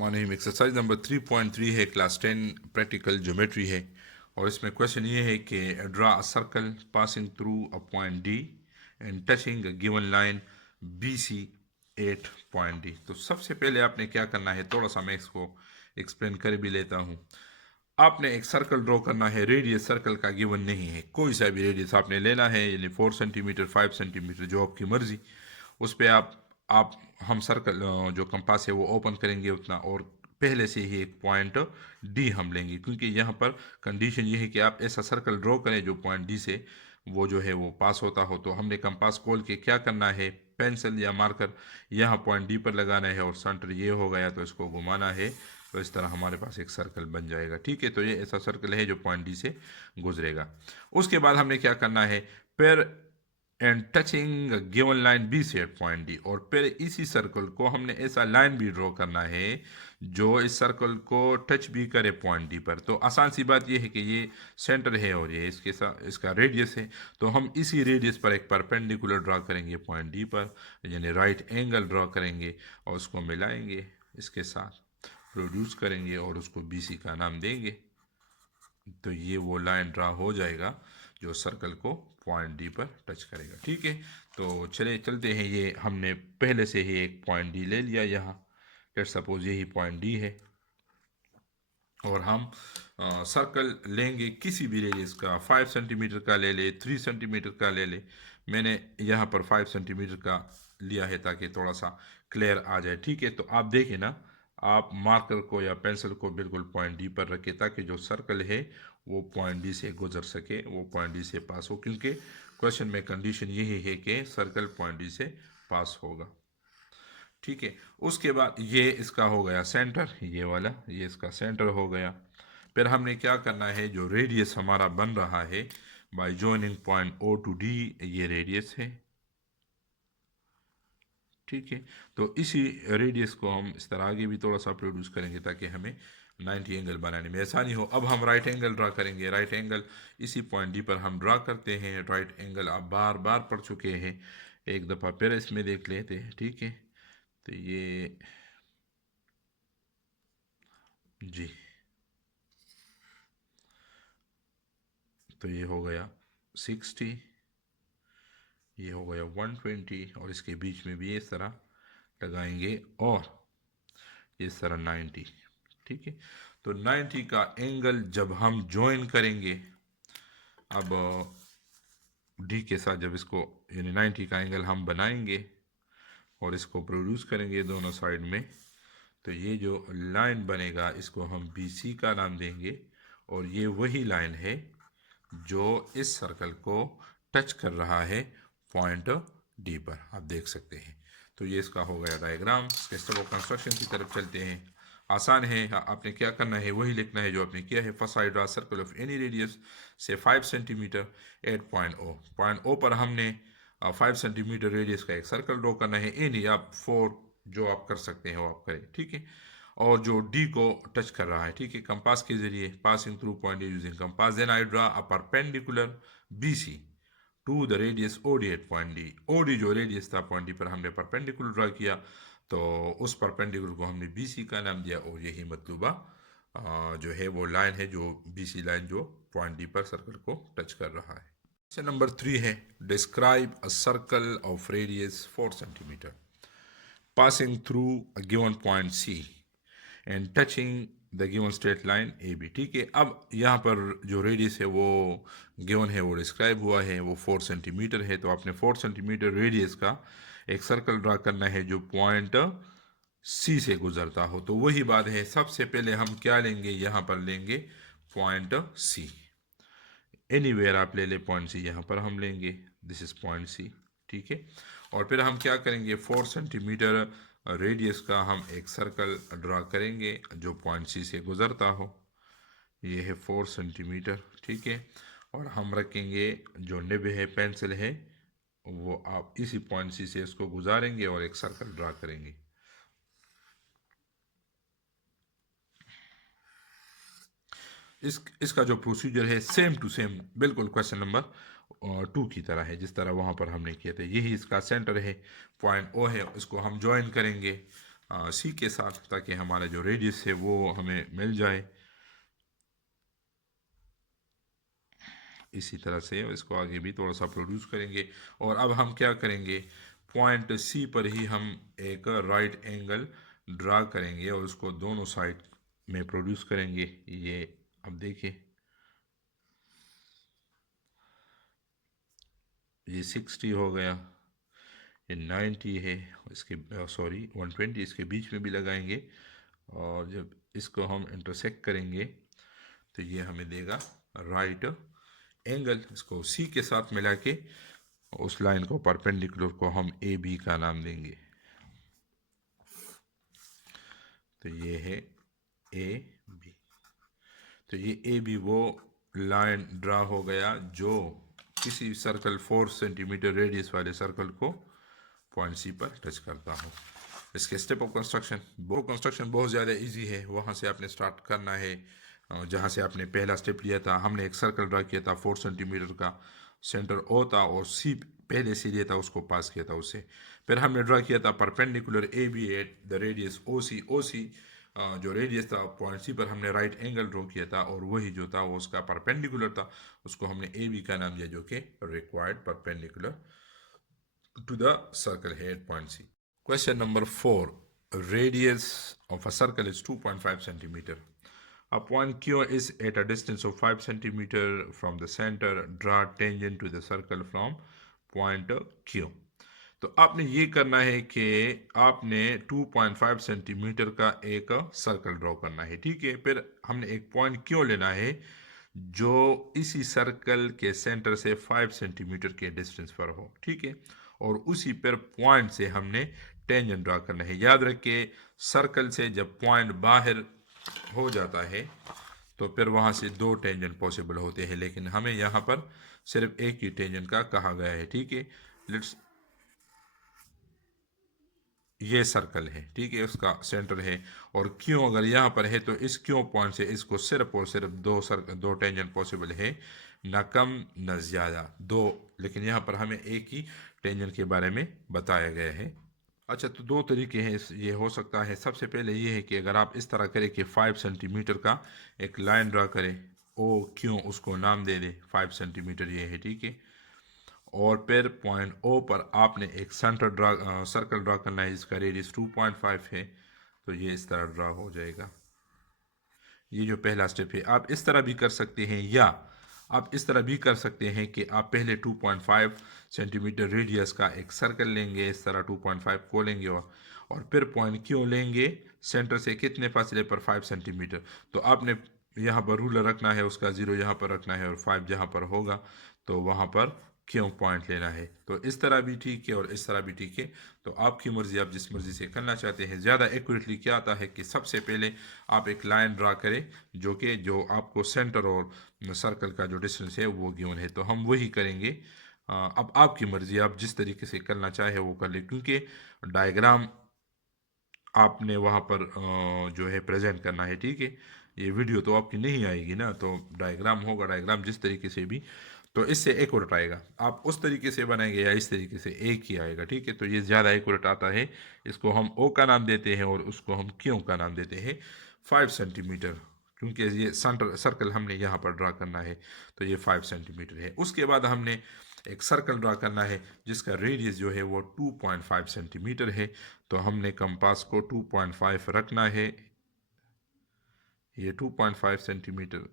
बिस्मिल्लाहिर्रहमानिर्रहीम। Exercise number 3.3 है, class 10 practical geometry है। और इसमें क्वेश्चन ये है कि draw a circle passing through a point D and touching a given line B C at point D. तो सबसे पहले आपने क्या करना है, थोड़ा सा मैं इसको एक्सप्लेन कर भी लेता हूँ। आपने एक सर्कल ड्रॉ करना है, रेडियस सर्कल का गिवन नहीं है, कोई सा भी रेडियस आपने लेना है, यानी 4 सेंटीमीटर 5 सेंटीमीटर जो आपकी मर्जी। उस पर आप हम सर्कल जो कंपास है वो ओपन करेंगे उतना, और पहले से ही एक पॉइंट डी हम लेंगे, क्योंकि यहाँ पर कंडीशन ये है कि आप ऐसा सर्कल ड्रॉ करें जो पॉइंट डी से वो जो है वो पास होता हो। तो हमने कंपास खोल के क्या करना है, पेंसिल या मार्कर यहाँ पॉइंट डी पर लगाना है, और सेंटर ये हो गया तो इसको घुमाना है, तो इस तरह हमारे पास एक सर्कल बन जाएगा। ठीक है, तो ये ऐसा सर्कल है जो पॉइंट डी से गुजरेगा। उसके बाद हमने क्या करना है, पेर and touching given line B C at point D, और फिर इसी सर्कल को हमने ऐसा लाइन भी ड्रॉ करना है जो इस सर्कल को टच भी करे पॉइंट डी पर। तो आसान सी बात यह है कि ये सेंटर है और ये इसके साथ इसका रेडियस है, तो हम इसी रेडियस पर एक परपेंडिकुलर ड्रॉ करेंगे पॉइंट डी पर, यानी राइट एंगल ड्रॉ करेंगे और उसको मिलाएंगे इसके साथ, प्रोड्यूस करेंगे और उसको बी सी का नाम देंगे। तो ये वो लाइन ड्रा हो जाएगा जो सर्कल को पॉइंट डी पर टच करेगा। ठीक है, तो चले चलते हैं। ये हमने पहले से ही एक पॉइंट डी ले लिया यहाँ, लेट सपोज यही पॉइंट डी है, और हम सर्कल लेंगे किसी भी रेडियस का, 5 सेंटीमीटर का ले ले, 3 सेंटीमीटर का ले ले। मैंने यहाँ पर 5 सेंटीमीटर का लिया है ताकि थोड़ा सा क्लियर आ जाए। ठीक है, तो आप देखें ना, आप मार्कर को या पेंसिल को बिल्कुल पॉइंट डी पर रखें ताकि जो सर्कल है वो पॉइंट डी से गुजर सके, वो पॉइंट डी से पास हो, क्योंकि क्वेश्चन में कंडीशन यही है कि सर्कल पॉइंट डी से पास होगा। ठीक है, उसके बाद ये इसका हो गया सेंटर, ये वाला ये इसका सेंटर हो गया। फिर हमने क्या करना है, जो रेडियस हमारा बन रहा है by joining point O to D, ये रेडियस है। ठीक है, तो इसी रेडियस को हम इस तरह आगे भी थोड़ा सा प्रोड्यूस करेंगे ताकि हमें 90 एंगल बनाने में आसानी हो। अब हम राइट एंगल ड्रा करेंगे। राइट एंगल इसी पॉइंट डी पर हम ड्रा करते हैं। राइट एंगल आप बार बार पढ़ चुके हैं, एक दफ़ा फिर इसमें देख लेते हैं। ठीक है, तो ये जी, तो ये हो गया 60, ये हो गया 120, और इसके बीच में भी इस तरह लगाएंगे, और इस तरह 90। ठीक है, तो 90 का एंगल जब हम ज्वाइन करेंगे, अब डी के साथ जब इसको यानी 90 का एंगल हम बनाएंगे और इसको प्रोड्यूस करेंगे दोनों साइड में, तो ये जो लाइन बनेगा इसको हम बी सी का नाम देंगे, और ये वही लाइन है जो इस सर्कल को टच कर रहा है पॉइंट डी पर, आप देख सकते हैं। तो ये इसका हो गया डायग्राम। इसके स्टेप ऑफ कंस्ट्रक्शन की तरफ चलते हैं। आसान है, आपने क्या करना है वही लिखना है जो आपने किया है। First I draw circle of any radius से 5 centimetre at point O. Point O पर हमने 5 सेंटीमीटर रेडियस का एक सर्कल ड्रॉ करना है। एनी आप 4 जो आप कर सकते हैं वो आप करें। ठीक है, और जो डी को टच कर रहा है, ठीक है, कंपास के जरिए passing through point using compass, then I draw a perpendicular B C to the radius O D at point D. O D जो रेडियस था पॉइंट डी पर हमने परपेंडिकुलर ड्रा किया, तो उस परपेंडिकुलर को हमने बी सी का नाम दिया, और यही मतलूबा जो है वो लाइन है, जो बी सी लाइन जो पॉइंट डी पर सर्कल को टच कर रहा है। क्वेश्चन नंबर 3 है, describe a circle of radius 4 centimetre passing through a given point C and touching the given straight line AB। ठीक है, अब यहाँ पर जो रेडियस है वो गिवन है, वो डिस्क्राइब हुआ है, वो 4 सेंटीमीटर है। तो आपने 4 सेंटीमीटर रेडियस का एक सर्कल ड्रा करना है जो पॉइंट सी से गुजरता हो। तो वही बात है, सबसे पहले हम क्या लेंगे, यहाँ पर लेंगे पॉइंट सी। एनीवेयर आप ले ले पॉइंट सी, यहाँ पर हम लेंगे, दिस इज पॉइंट सी। ठीक है, और फिर हम क्या करेंगे, 4 सेंटीमीटर रेडियस का हम एक सर्कल ड्रा करेंगे जो पॉइंट सी से गुजरता हो। ये है 4 सेंटीमीटर। ठीक है, और हम रखेंगे जो निब है, पेंसिल है, वो आप इसी पॉइंट सी से इसको गुजारेंगे और एक सर्कल ड्रा करेंगे। इसका जो प्रोसीजर है सेम टू सेम बिल्कुल क्वेश्चन नंबर 2 की तरह है, जिस तरह वहाँ पर हमने किए थे। यही इसका सेंटर है, पॉइंट ओ है, इसको हम ज्वाइन करेंगे। सी के साथ, ताकि हमारा जो रेडियस है वो हमें मिल जाए। इसी तरह से इसको आगे भी थोड़ा सा प्रोड्यूस करेंगे। और अब हम क्या करेंगे, पॉइंट सी पर ही हम एक राइट एंगल ड्रा करेंगे और उसको दोनों साइड में प्रोड्यूस करेंगे। ये अब देखिए, ये 60 हो गया, ये 90 है, इसके सॉरी 120 इसके बीच में भी लगाएंगे। और जब इसको हम इंटरसेक्ट करेंगे तो ये हमें देगा राइट एंगल। इसको सी के साथ मिला के उस लाइन को परपेंडिकुलर को हम ए बी का नाम देंगे। तो ये है ए बी। तो ये ए बी वो लाइन ड्रा हो गया जो किसी सर्कल 4 सेंटीमीटर रेडियस वाले सर्कल को पॉइंट सी पर टच करता हो। इसके स्टेप ऑफ कंस्ट्रक्शन, वो कंस्ट्रक्शन बहुत ज़्यादा इजी है। वहाँ से आपने स्टार्ट करना है जहाँ से आपने पहला स्टेप लिया था। हमने एक सर्कल ड्रा किया था 4 सेंटीमीटर का, सेंटर ओ था और सी पहले से लिया था, उसको पास किया था उससे। फिर हमने ड्रा किया था perpendicular A B at the radius O C. O C जो रेडियस था पॉइंट सी पर हमने राइट एंगल ड्रॉ किया था और वही जो था वो उसका परपेंडिकुलर था, उसको हमने ए बी का नाम दिया, जो कि required perpendicular to the circle head point C. Question number 4. Radius of a circle is 2.5 centimeter. A point Q is at a distance of 5 centimeter from the center. Draw tangent to the circle from point Q. तो आपने ये करना है कि आपने 2.5 centimetre का एक circle draw करना है, ठीक है। फिर हमने एक पॉइंट क्यों लेना है जो इसी सर्कल के सेंटर से 5 सेंटीमीटर के डिस्टेंस पर हो, ठीक है। और उसी पर पॉइंट से हमने टेंजेंट ड्रा करना है। याद रखिए, सर्कल से जब पॉइंट बाहर हो जाता है तो फिर वहाँ से 2 टेंजेंट पॉसिबल होते हैं, लेकिन हमें यहाँ पर सिर्फ एक ही टेंजेंट का कहा गया है, ठीक है। लेट्स, ये सर्कल है, ठीक है, उसका सेंटर है। और क्यों अगर यहाँ पर है तो इस क्यों पॉइंट से इसको सिर्फ और सिर्फ दो टेंजेंट पॉसिबल है, ना कम न ज़्यादा, 2। लेकिन यहाँ पर हमें एक ही टेंजेंट के बारे में बताया गया है। अच्छा, तो 2 तरीके हैं ये हो सकता है। सबसे पहले ये है कि अगर आप इस तरह करें कि 5 सेंटीमीटर का एक लाइन ड्रा करें, ओ क्यों उसको नाम दे दे, 5 सेंटीमीटर ये है, ठीक है। और फिर पॉइंट ओ पर आपने एक सर्कल ड्रा करना है जिसका रेडियस 2.5 है। तो ये इस तरह ड्रा हो जाएगा। ये जो पहला स्टेप है, आप इस तरह भी कर सकते हैं या आप इस तरह भी कर सकते हैं कि आप पहले 2.5 सेंटीमीटर रेडियस का एक सर्कल लेंगे, इस तरह 2.5 को लेंगे और फिर पॉइंट क्यों लेंगे सेंटर से कितने फासले पर, 5 सेंटीमीटर। तो आपने यहाँ पर रूलर रखना है, उसका 0 यहाँ पर रखना है और 5 जहाँ पर होगा तो वहाँ पर क्यों पॉइंट लेना है। तो इस तरह भी ठीक है और इस तरह भी ठीक है। तो आपकी मर्ज़ी, आप जिस मर्ज़ी से करना चाहते हैं। ज़्यादा एक्यूरेटली क्या आता है कि सबसे पहले आप एक लाइन ड्रा करें जो आपको सेंटर और सर्कल का जो डिस्टेंस है वो गिवन है, तो हम वही करेंगे। अब आपकी मर्ज़ी, आप जिस तरीके से करना चाहे वो कर ले, क्योंकि डायग्राम आपने वहाँ पर जो है प्रेजेंट करना है, ठीक है। ये वीडियो तो आपकी नहीं आएगी ना, तो डायग्राम होगा, डायग्राम जिस तरीके से भी, तो इससे एक्यूरेट आएगा। आप उस तरीके से बनाएंगे या इस तरीके से, एक ही आएगा, ठीक है। तो ये ज़्यादा एक्यूरेट आता है। इसको हम ओ का नाम देते हैं और उसको हम क्यों का नाम देते हैं 5 सेंटीमीटर, क्योंकि ये सर्कल हमने यहाँ पर ड्रा करना है तो ये 5 सेंटीमीटर है। उसके बाद हमने एक सर्कल ड्रा करना है जिसका रेडियस जो है वो 2.5 सेंटीमीटर है। तो हमने कंपास को 2.5 रखना है, ये 2.5 सेंटीमीटर,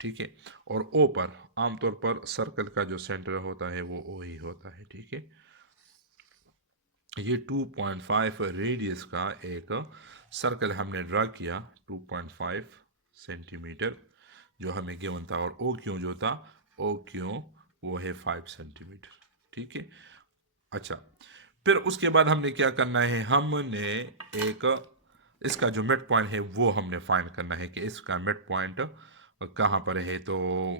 ठीक है। और ओ पर आमतौर पर सर्कल का जो सेंटर होता है वो ओ ही होता है, ठीक है। ये 2.5 रेडियस का एक सर्कल हमने ड्रा किया, 2.5 सेंटीमीटर जो हमें गिवन था। और ओ क्यों जो था, ओ क्यों वो है 5 सेंटीमीटर, ठीक है। अच्छा, फिर उसके बाद हमने क्या करना है, हमने एक इसका जो मिड पॉइंट है वो हमने फाइंड करना है कि इसका मिड पॉइंट कहाँ पर है। तो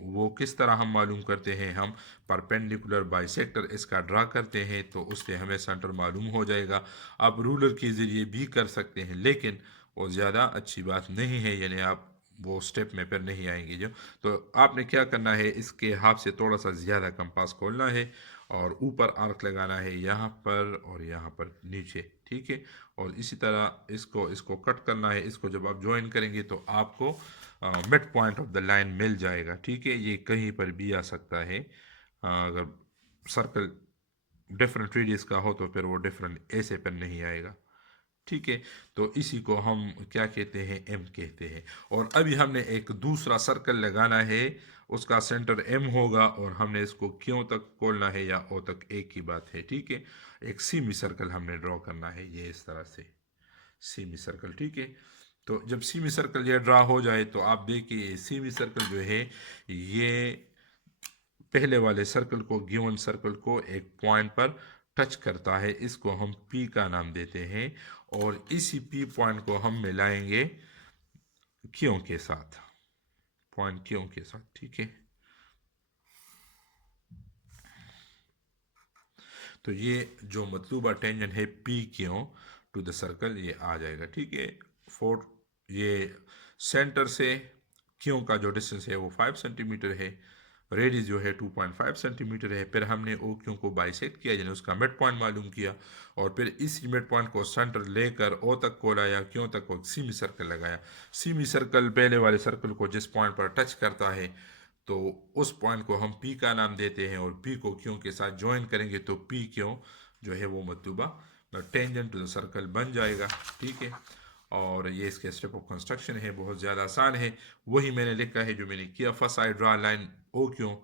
वो किस तरह हम मालूम करते हैं, हम परपेंडिकुलर बाइसेक्टर इसका ड्रा करते हैं तो उससे हमें सेंटर मालूम हो जाएगा। आप रूलर के ज़रिए भी कर सकते हैं, लेकिन वो ज़्यादा अच्छी बात नहीं है, यानी आप वो स्टेप में फिर नहीं आएंगे जो। तो आपने क्या करना है, इसके हाथ से थोड़ा सा ज़्यादा कंपास खोलना है और ऊपर आर्क लगाना है यहाँ पर और यहाँ पर नीचे, ठीक है। और इसी तरह इसको इसको कट करना है। इसको जब आप ज्वाइन करेंगे तो आपको mid point of the line मिल जाएगा, ठीक है। ये कहीं पर भी आ सकता है। अगर सर्कल डिफरेंट रेडियस का हो तो फिर वो डिफरेंट ऐसे पर नहीं आएगा, ठीक है। तो इसी को हम क्या कहते हैं, एम कहते हैं। और अभी हमने एक दूसरा सर्कल लगाना है, उसका सेंटर एम होगा और हमने इसको क्यों तक खोलना है या ओ तक, एक ही बात है, ठीक है। एक सीमी सर्कल हमने ड्रॉ करना है, ये इस तरह से सीमी सर्कल, ठीक है। तो जब सीमी सर्कल ये ड्रा हो जाए तो आप देखिए सीमी सर्कल जो है ये पहले वाले सर्कल को, गिवन सर्कल को एक पॉइंट पर टच करता है। इसको हम पी का नाम देते हैं और इसी पी पॉइंट को हम मिलाएंगे क्यों के साथ, पॉइंट क्यों के साथ, ठीक है। तो ये जो मतलूबा टेंजेंट है पी क्यों टू द सर्कल, ये आ जाएगा, ठीक है। फोर ये सेंटर से क्यों का जो डिस्टेंस है वो 5 सेंटीमीटर है, रेडियस जो है 2.5 सेंटीमीटर है। फिर हमने ओ क्यों को बाइसेक्ट किया, यानी उसका मिड पॉइंट मालूम किया और फिर इसी मिड पॉइंट को सेंटर लेकर ओ तक को लाया, क्यों तक को सीमी सर्कल लगाया। सीमी सर्कल पहले वाले सर्कल को जिस पॉइंट पर टच करता है तो उस पॉइंट को हम पी का नाम देते हैं और पी को क्यों के साथ ज्वाइन करेंगे तो पी क्यों जो है वो मतलूबा टेंजेंट टू द सर्कल बन जाएगा, ठीक है। और ये इसके स्टेप ऑफ कंस्ट्रक्शन है, बहुत ज़्यादा आसान है। वही मैंने लिखा है जो मैंने किया। First I draw line O Q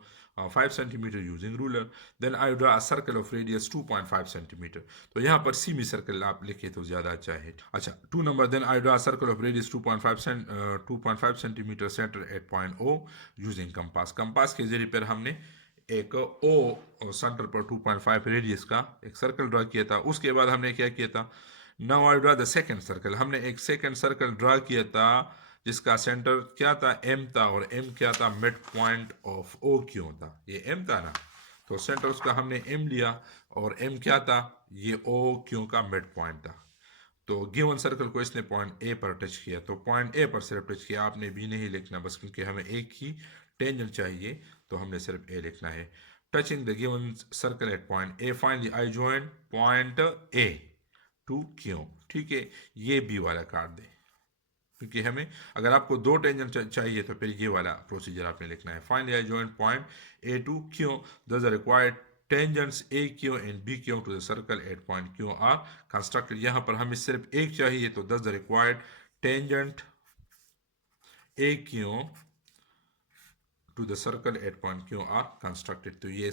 5 centimetre using ruler, then I draw a circle of radius 2.5 centimetre. तो यहाँ पर सीमी सर्कल आप लिखे तो ज़्यादा अच्छा है। अच्छा 2 number, then I draw circle of radius 2.5 centimetre centre at point O using compass. Compass के जरिए पर हमने एक ओ सेंटर पर 2.5 रेडियस का एक सर्कल ड्रा किया था। उसके बाद हमने क्या किया था, now I draw the second circle. हमने एक सेकंड सर्कल ड्रा किया था जिसका सेंटर क्या था, एम था, और एम क्या था, मिड पॉइंट ऑफ ओ क्यों था, ये एम था ना। तो सेंटर उसका हमने एम लिया और एम क्या था, ये ओ क्यों का मिड पॉइंट था। तो गिवन सर्कल को इसने पॉइंट ए पर टच किया, तो पॉइंट ए पर सिर्फ टच किया, आपने बी नहीं लिखना बस, क्योंकि हमें एक ही टेंजेंट चाहिए तो हमने सिर्फ ए लिखना है। Touching the given circle at point A, finally I join point A to Q, ठीक है। ये बी वाला काट दे, क्योंकि हमें अगर आपको दो टेंजेंट चाहिए तो फिर ये वाला प्रोसीजर आपने लिखना है। Finally I join point A to Q, thus the required tangents A Q and B Q to the circle at point Q are constructed. यहाँ पर हमें सिर्फ एक चाहिए तो दस the required tangent A Q to the circle at point Q are constructed. तो ये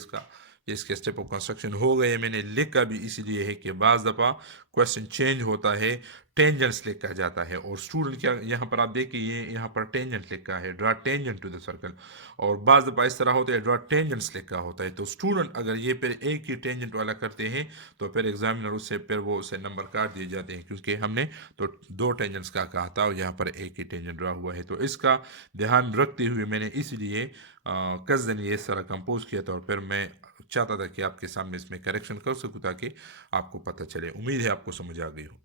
इसके स्टेप ऑफ कंस्ट्रक्शन हो गए। मैंने लिखा भी इसीलिए है कि बाज़ दफ़ा क्वेश्चन चेंज होता है, टेंजेंट्स लिखा जाता है और स्टूडेंट क्या, यहाँ पर आप देखिए ये यहाँ पर टेंजेंट लिखा है, draw tangent to the circle, और बाज़ दफ़ा इस तरह होता है ड्रा टेंजेंट्स लिखा होता है। तो स्टूडेंट अगर ये फिर एक ही टेंजेंट वाला करते हैं तो फिर एग्जामिनर उससे फिर वो उसे नंबर काट दिए जाते हैं, क्योंकि हमने तो दो टेंजेंट्स का कहा था और यहाँ पर एक ही टेंजेंट ड्रा हुआ है। तो इसका ध्यान रखते हुए मैंने इसलिए कज़न ये सारा कंपोज किया था और फिर मैं चाहता था कि आपके सामने इसमें करेक्शन कर सकूँ ताकि आपको पता चले। उम्मीद है आपको समझ आ गई हो।